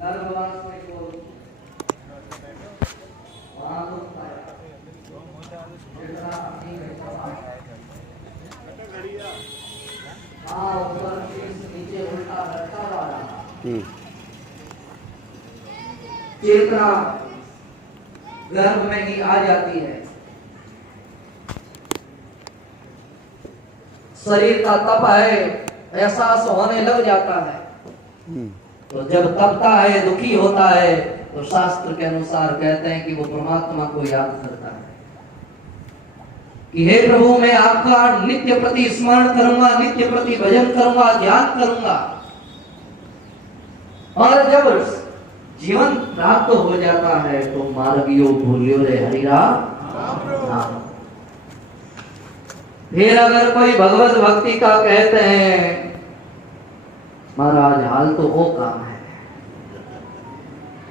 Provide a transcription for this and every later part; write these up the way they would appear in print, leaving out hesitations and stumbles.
गर्भवास में को वहां तो पाया जितना अपनी ऊपर नीचे उल्टा लटका वाला चेतना गर्भ में ही आ जाती है। शरीर का तप है, एहसास होने लग जाता है। तो जब तपता है, दुखी होता है, तो शास्त्र के अनुसार कहते हैं कि वो परमात्मा को याद करता है कि हे प्रभु, मैं आपका नित्य प्रति स्मरण करूंगा, नित्य प्रति भजन करूंगा, ध्यान करूंगा। और जब जीवन प्राप्त हो जाता है तो मार्गियो भूलियो रे हरिरा नाम। फिर अगर कोई भगवत भक्ति का कहते हैं महाराज, हाल तो वो काम है,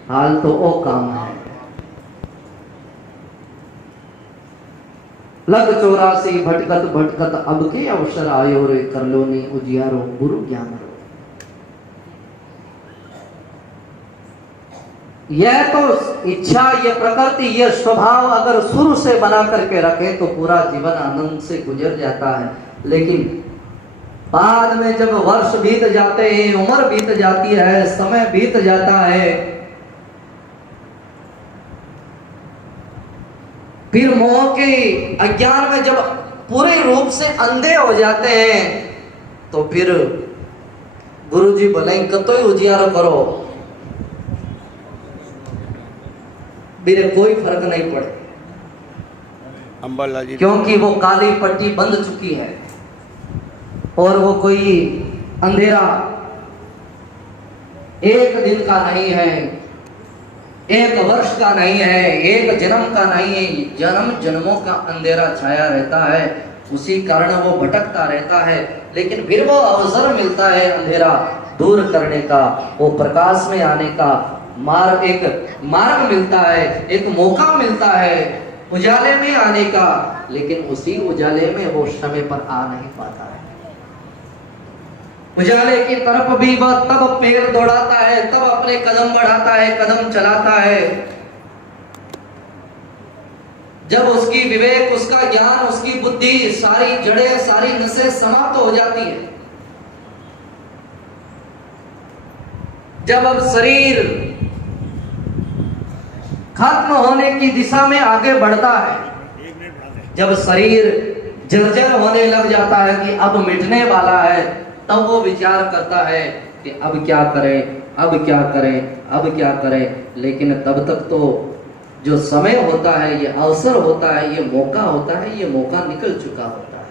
हाल तो वो काम है। लग 84 भटकत भटकत अब के अवसर आयो रे, कर लो नी उजियारो गुरु ज्ञान रो। यह तो इच्छा, ये प्रकृति, ये स्वभाव अगर शुरू से बना करके रखे तो पूरा जीवन आनंद से गुजर जाता है। लेकिन बाद में जब वर्ष बीत जाते हैं, उम्र बीत जाती है, समय बीत जाता है, फिर मोह के अज्ञान में जब पूरे रूप से अंधे हो जाते हैं तो फिर गुरुजी बोले कतो ही उजियारो करो, मेरे कोई फर्क नहीं पड़े, क्योंकि वो काली पट्टी बंध चुकी है और वो कोई अंधेरा एक दिन का नहीं है, एक वर्ष का नहीं है, एक जन्म का नहीं है, जन्म जन्मों का अंधेरा छाया रहता है। उसी कारण वो भटकता रहता है, लेकिन फिर वो अवसर मिलता है अंधेरा दूर करने का, वो प्रकाश में आने का एक मार्ग मिलता है, एक मौका मिलता है उजाले में आने का। लेकिन उसी उजाले में वो समय पर आ नहीं पाता है। उजाले की तरफ भी वह तब पैर दौड़ाता है, तब अपने कदम बढ़ाता है, कदम चलाता है, जब उसकी विवेक, उसका ज्ञान, उसकी बुद्धि, सारी जड़ें, सारी नसें समाप्त हो जाती है। जब अब शरीर खत्म होने की दिशा में आगे बढ़ता है, जब शरीर जर्जर होने लग जाता है कि अब मिटने वाला है, तब वो विचार करता है कि अब क्या करें, अब क्या करें, अब क्या करें। लेकिन तब तक तो जो समय होता है, ये अवसर होता है, ये मौका होता है, ये मौका निकल चुका होता है।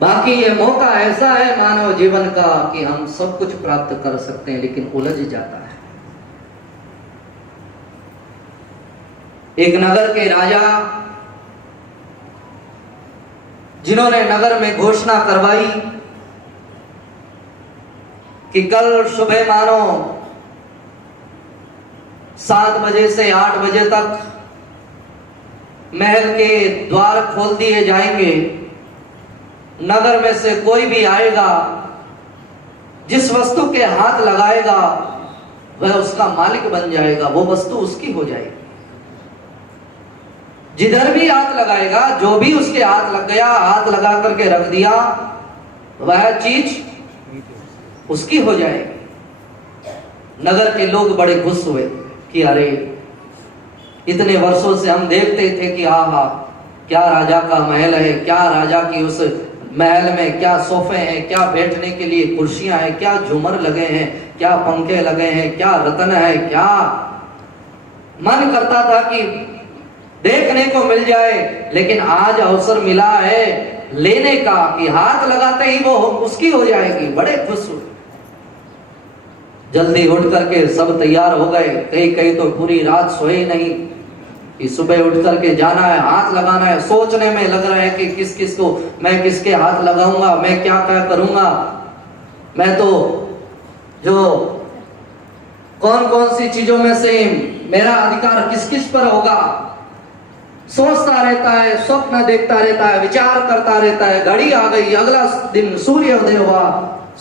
बाकी ये मौका ऐसा है मानव जीवन का कि हम सब कुछ प्राप्त कर सकते हैं, लेकिन उलझ जाता है। एक नगर के राजा, जिन्होंने नगर में घोषणा करवाई कि कल सुबह मानो 7 बजे से 8 बजे तक महल के द्वार खोल दिए जाएंगे, नगर में से कोई भी आएगा, जिस वस्तु के हाथ लगाएगा वह उसका मालिक बन जाएगा, वो वस्तु उसकी हो जाएगी। जिधर भी हाथ लगाएगा, जो भी उसके हाथ लग गया, हाथ लगा करके रख दिया, वह चीज उसकी हो जाएगी। नगर के लोग बड़े खुश हुए कि अरे, इतने वर्षों से हम देखते थे कि आहा क्या राजा का महल है, क्या राजा की उस महल में क्या सोफे हैं, क्या बैठने के लिए कुर्सियां हैं, क्या झूमर लगे हैं, क्या पंखे लगे हैं, क्या रत्न है, क्या मन करता था कि देखने को मिल जाए। लेकिन आज अवसर मिला है लेने का कि हाथ लगाते ही वो उसकी हो जाएगी। बड़े खुश हुए, जल्दी उठ करके सब तैयार हो गए। कई तो पूरी रात सोए नहीं कि सुबह उठ करके जाना है, हाथ लगाना है। सोचने में लग रहा है कि किस किस को मैं किसके हाथ लगाऊंगा, मैं क्या क्या करूंगा, मैं तो जो कौन कौन सी चीजों में से मेरा अधिकार किस किस पर होगा, सोचता रहता है, स्वप्न देखता रहता है, विचार करता रहता है। घड़ी आ गई, अगला दिन सूर्योदय हुआ,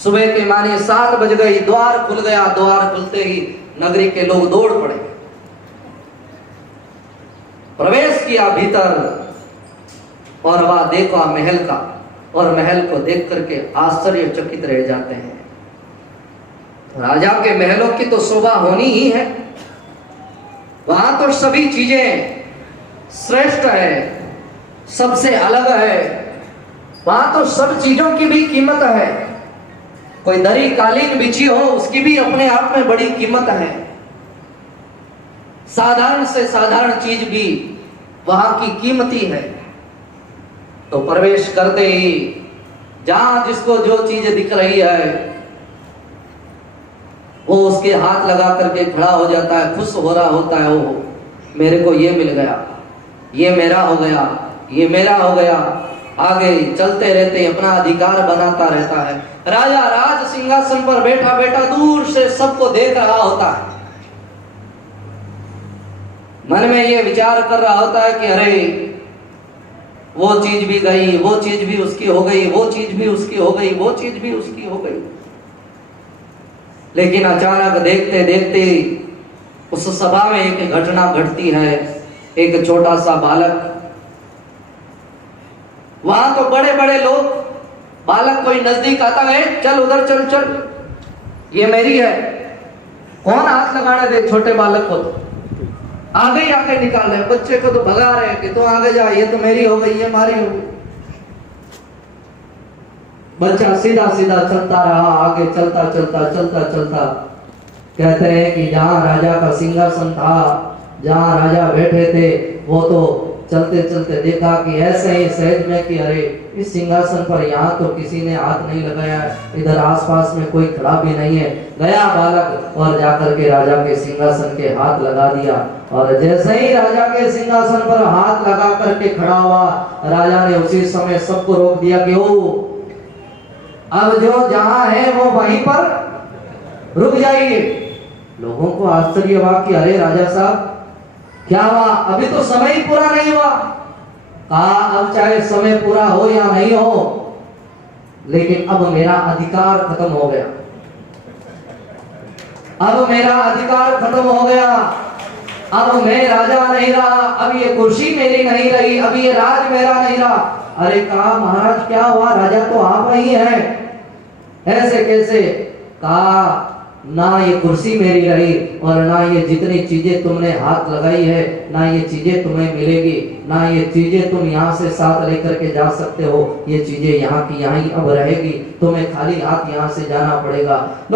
सुबह के माने 7 बज गई, द्वार खुल गया। द्वार खुलते ही नगरी के लोग दौड़ पड़े, प्रवेश किया भीतर और वह देखा महल का, और महल को देख करके आश्चर्यचकित रह जाते हैं। राजा के महलों की तो शोभा होनी ही है, वहां तो सभी चीजें श्रेष्ठ है, सबसे अलग है, वहां तो सब चीजों की भी कीमत है। कोई दरी कालीन बिछी हो उसकी भी अपने आप में बड़ी कीमत है। साधारण से साधारण चीज भी वहां की कीमती है। तो प्रवेश करते ही जहां जिसको जो चीज दिख रही है वो उसके हाथ लगा करके खड़ा हो जाता है, खुश हो रहा होता है। वो मेरे को ये मिल गया, ये मेरा हो गया, ये मेरा हो गया। आगे चलते रहते अपना अधिकार बनाता रहता है। राजा राज सिंहासन पर बैठा बैठा दूर से सबको देख रहा होता है। मन में ये विचार कर रहा होता है कि अरे वो चीज भी गई, वो चीज भी उसकी हो गई, वो चीज भी उसकी हो गई, वो चीज भी उसकी हो गई। लेकिन अचानक देखते देखते उस सभा में एक घटना घटती है। एक छोटा सा बालक, वहां तो बड़े बड़े लोग, बालक कोई नजदीक आता है, चल उधर चल चल, ये मेरी है। कौन हाथ लगाने दे छोटे बालक को? तो आगे ही आगे निकाल रहे, बच्चे को तो भगा रहे कि तो आगे जा, ये तो मेरी हो गई, ये हमारी हो गई। बच्चा सीधा सीधा चलता रहा, आगे चलता चलता चलता चलता। कहते हैं कि जहां राजा का सिंहासन था, जहां राजा बैठे थे, वो तो चलते चलते देखा कि ऐसे ही सहज में कि अरे इस सिंहासन पर यहाँ तो किसी ने हाथ नहीं लगाया, इधर आसपास में कोई खड़ा भी नहीं है। गया बालक और जाकर के राजा के सिंहासन के हाथ लगा दिया। और जैसे ही राजा के सिंहासन पर हाथ लगा करके खड़ा हुआ, राजा ने उसी समय सबको रोक दिया कि ओ अब जो जहां है वो वहीं पर रुक जाइए। लोगों को आश्चर्य हुआ कि अरे राजा साहब क्या हुआ, अभी तो समय ही पूरा नहीं हुआ। कहा अब चाहे समय पूरा हो या नहीं हो, लेकिन अब मेरा अधिकार खत्म हो गया, अब मेरा अधिकार खत्म हो गया। अब मैं राजा नहीं रहा, अब ये कुर्सी मेरी नहीं रही, अब ये राज मेरा नहीं रहा। अरे कहा महाराज क्या हुआ, राजा तो आप ही हैं, ऐसे कैसे? कहा ना ये कुर्सी मेरी रही और ना ये जितनी चीजें तुमने हाथ लगाई है, ना ये चीजें तुम्हें मिलेगी, ना ये चीजें तुम यहाँ से साथ लेकर के जा सकते हो। ये चीजें यहाँ की यहाँ ही अब रहेगी, तुम्हें खाली हाथ यहाँ से जाना पड़ेगा।